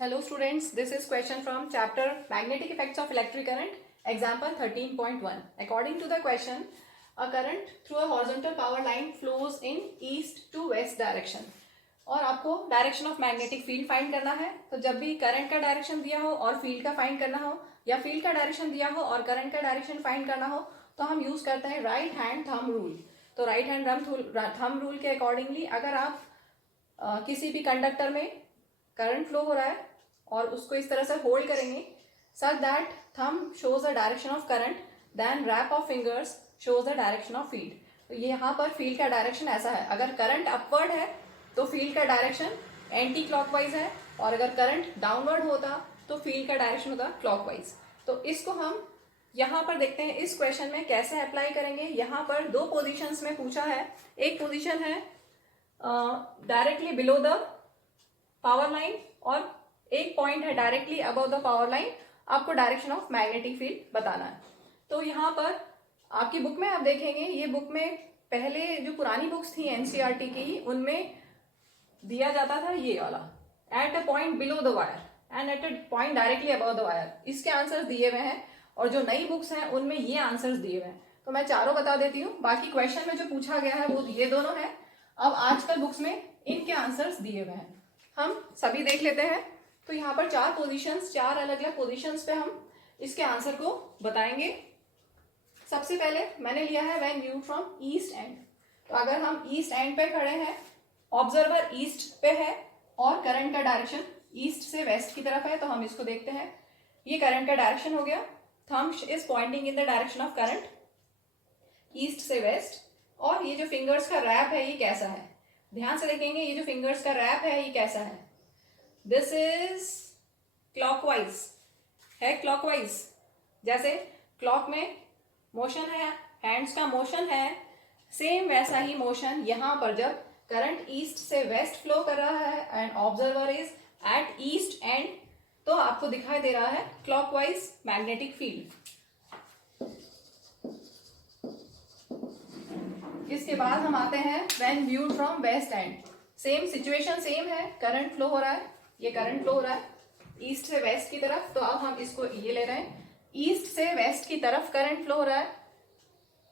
Hello students, this is question from chapter Magnetic Effects of Electric Current, example 13.1. According to the question, a current through a horizontal power line flows in east to west direction. और आपको direction of magnetic field find करना है. तो जब भी current का direction दिया हो और फील्ड का फाइंड करना हो, या फील्ड का डायरेक्शन दिया हो और करंट का डायरेक्शन फाइंड करना हो, तो हम यूज करते हैं राइट हैंड थंब रूल. तो राइट हैंड थंब रूल के अकॉर्डिंगली अगर आप किसी भी कंडक्टर में करंट फ्लो हो रहा है और उसको इस तरह से होल्ड करेंगे such that thumb shows the direction of current, then wrap of fingers shows the direction of field. तो ये यहाँ पर फील्ड का डायरेक्शन ऐसा है. अगर करंट अपवर्ड है तो फील्ड का डायरेक्शन एंटी क्लॉकवाइज है, और अगर करंट डाउनवर्ड होता तो फील्ड का डायरेक्शन होता क्लॉकवाइज. तो इसको हम यहाँ पर देखते हैं इस क्वेश्चन में कैसे अप्लाई करेंगे. यहाँ पर दो पोजीशंस में पूछा है. एक पोजीशन है directly below the power line और एक पॉइंट है directly above the power line. आपको डायरेक्शन ऑफ मैग्नेटिक फील्ड बताना है. तो यहाँ पर आपकी बुक में आप देखेंगे, ये बुक में पहले जो पुरानी बुक्स थी एनसीईआरटी की उनमें दिया जाता था ये वाला eight a point below the wire and eight a point directly above the wire. इसके आंसर्स दिए हुए हैं और जो नई बुक्स हैं उनमें ये आंसर्स दिए हुए हैं. तो मैं चारों बता देती हूँ. बाकी क्वेश्चन में जो पूछा गया है वो ये दोनों है. अब आजकल बुक्स में इनके आंसर्स दिए हुए हैं, हम सभी देख लेते हैं. तो यहाँ पर चार पोजीशंस, चार अलग अलग पोजीशंस पे हम इसके आंसर को बताएंगे. सबसे पहले मैंने लिया है when view from east end. तो अगर हम ईस्ट एंड पे खड़े हैं, ऑब्जर्वर ईस्ट पे है और करंट का डायरेक्शन ईस्ट से वेस्ट की तरफ है, तो हम इसको देखते हैं. ये करंट का डायरेक्शन हो गया. Thumb is pointing in the direction of current east से वेस्ट. और ये जो फिंगर्स का रैप है ये कैसा है, ध्यान से देखेंगे. ये जो फिंगर्स का रैप है ये कैसा है. दिस इज क्लॉकवाइज है. क्लॉकवाइज जैसे क्लॉक में मोशन है, हैंड्स का मोशन है, सेम वैसा ही मोशन यहाँ पर जब करंट ईस्ट से वेस्ट फ्लो कर रहा है and observer is at east end, तो आपको दिखाई दे रहा है क्लॉकवाइज मैग्नेटिक फील्ड. इसके बाद हम आते हैं when viewed from west end. Same situation same है. करंट फ्लो हो रहा है, ये करंट फ्लो हो रहा है ईस्ट से वेस्ट की तरफ. तो अब हम इसको ये ले रहे हैं, ईस्ट से वेस्ट की तरफ करंट फ्लो हो रहा है,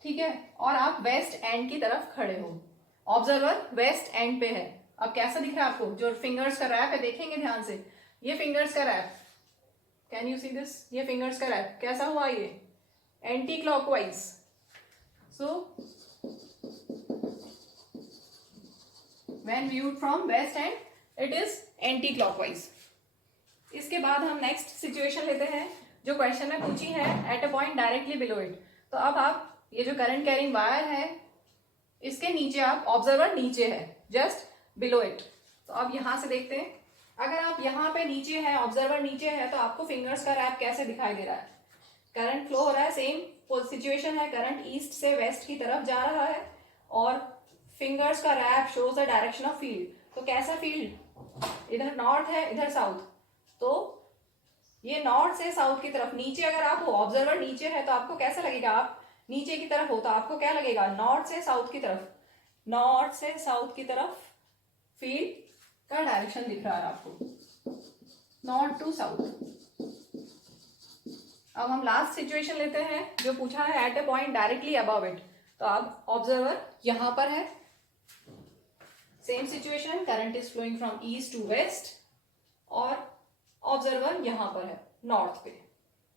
ठीक है. और आप वेस्ट एंड की तरफ खड़े हो, ऑब्जर्वर वेस्ट एंड पे है. अब कैसा दिख रहा है आपको, जो फिंगर्स का रैप है देखेंगे ध्यान से. ये फिंगर्स का wrap, can you see this, ये फिंगर्स का रैप कैसा हुआ, ये anti clockwise. So when viewed from west end it is anti clockwise. इसके बाद हम नेक्स्ट सिचुएशन लेते हैं जो क्वेश्चन में पूछी है at a point directly below it. तो अब आप ये जो करंट कैरिंग वायर है इसके नीचे आप, ऑब्जर्वर नीचे है जस्ट बिलो इट. तो अब यहां से देखते हैं, अगर आप यहाँ पे नीचे है, ऑब्जर्वर नीचे है, तो आपको फिंगर्स का रैप कैसे दिखाई दे रहा है. करंट फ्लो हो रहा है, सेम सिचुएशन है, करंट ईस्ट से वेस्ट की तरफ जा रहा है और फिंगर्स का wrap shows the direction of field. तो कैसा फील्ड, इधर नॉर्थ है इधर साउथ. तो ये नॉर्थ से साउथ की तरफ नीचे अगर आप हो, ऑब्जर्वर नीचे है, तो आपको कैसा लगेगा, आप नीचे की तरफ हो तो आपको क्या लगेगा, नॉर्थ से साउथ की तरफ. नॉर्थ से साउथ की तरफ फील्ड का डायरेक्शन दिख रहा है आपको, नॉर्थ टू साउथ. अब हम लास्ट सिचुएशन लेते हैं जो पूछा है at a point directly above it. तो अब ऑब्जर्वर यहां पर है, same situation, current is flowing from east to west और ऑब्जर्वर यहां पर है नॉर्थ पे,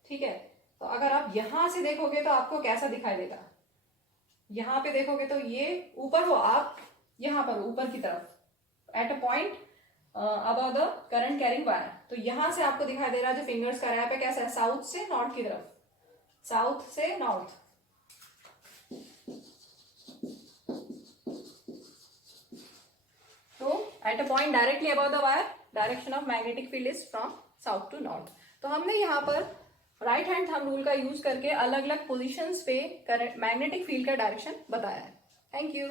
ठीक है. तो अगर आप यहां से देखोगे तो आपको कैसा दिखाई देगा, यहां पे देखोगे तो ये ऊपर हो, आप यहां पर ऊपर की तरफ eight a point above the current carrying wire. तो यहां से आपको दिखाई दे रहा है जो फिंगर्स का रैप है कैसा है, साउथ से नॉर्थ की तरफ, साउथ से नॉर्थ. तो at a point directly above the wire direction of magnetic field is from south to north. तो हमने यहाँ पर राइट हैंड थंब रूल का यूज करके अलग अलग पोजीशंस पे करंट मैग्नेटिक फील्ड का डायरेक्शन बताया है. Thank you.